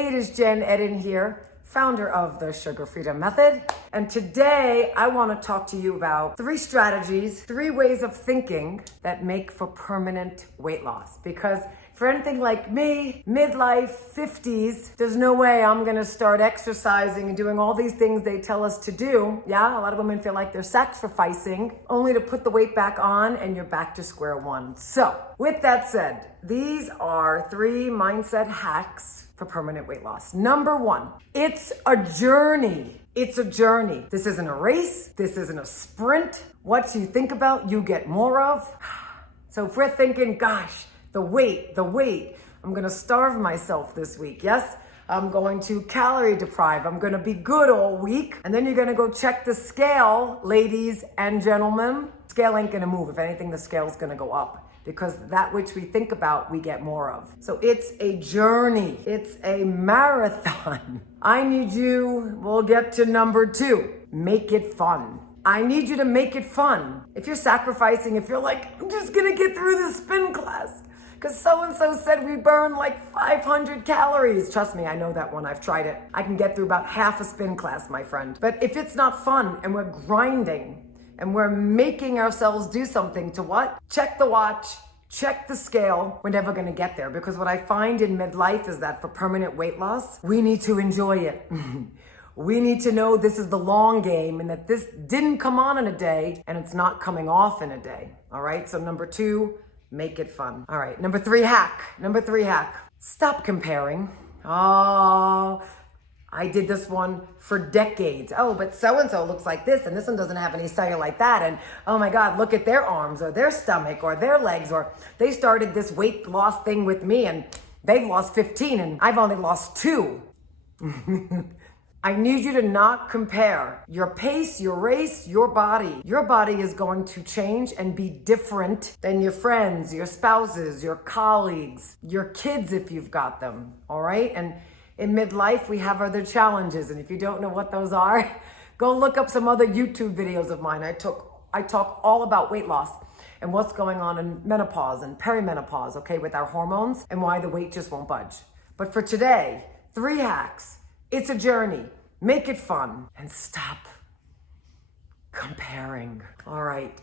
Hey, it is Jen Eden here, founder of the Sugar Freedom Method. And today I want to talk to you about 3 strategies, 3 ways of thinking that make for permanent weight loss. Because for anything like me, midlife, 50s, there's no way I'm going to start exercising and doing all these things they tell us to do. Yeah, a lot of women feel like they're sacrificing only to put the weight back on and you're back to square one. So with that said, these are 3 mindset hacks for permanent weight loss. Number 1, it's a journey. It's a journey. This isn't a race. This isn't a sprint. What you think about, you get more of. So if we're thinking, gosh, the weight, I'm gonna starve myself this week. Yes, I'm going to calorie deprive. I'm gonna be good all week. And then you're gonna go check the scale, ladies and gentlemen. Scale ain't gonna move. If anything, the scale's gonna go up. Because that which we think about, we get more of. So it's a journey. It's a marathon. I need you, we'll get to number 2, make it fun. I need you to make it fun. If you're sacrificing, if you're like, I'm just gonna get through this spin class, because so-and-so said we burn like 500 calories. Trust me, I know that one, I've tried it. I can get through about half a spin class, my friend. But if it's not fun and we're grinding, and we're making ourselves do something to what? Check the watch, check the scale. We're never gonna get there, because what I find in midlife is that for permanent weight loss, we need to enjoy it. We need to know this is the long game and that this didn't come on in a day and it's not coming off in a day. All right, so number 2, make it fun. All right, number 3 hack. Stop comparing. Oh, I did this one for decades. Oh, but so-and-so looks like this and this one doesn't have any cellulite like that. And oh my God, look at their arms or their stomach or their legs, or they started this weight loss thing with me and they've lost 15 and I've only lost 2. I need you to not compare your pace, your race, your body. Your body is going to change and be different than your friends, your spouses, your colleagues, your kids if you've got them, all right? And in midlife, we have other challenges. And if you don't know what those are, go look up some other YouTube videos of mine. I talk all about weight loss and what's going on in menopause and perimenopause, okay, with our hormones and why the weight just won't budge. But for today, 3 hacks. It's a journey. Make it fun and stop comparing. All right.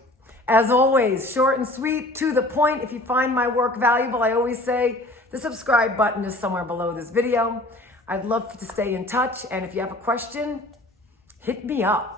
As always, short and sweet, to the point. If you find my work valuable, I always say the subscribe button is somewhere below this video. I'd love to stay in touch. And if you have a question, hit me up.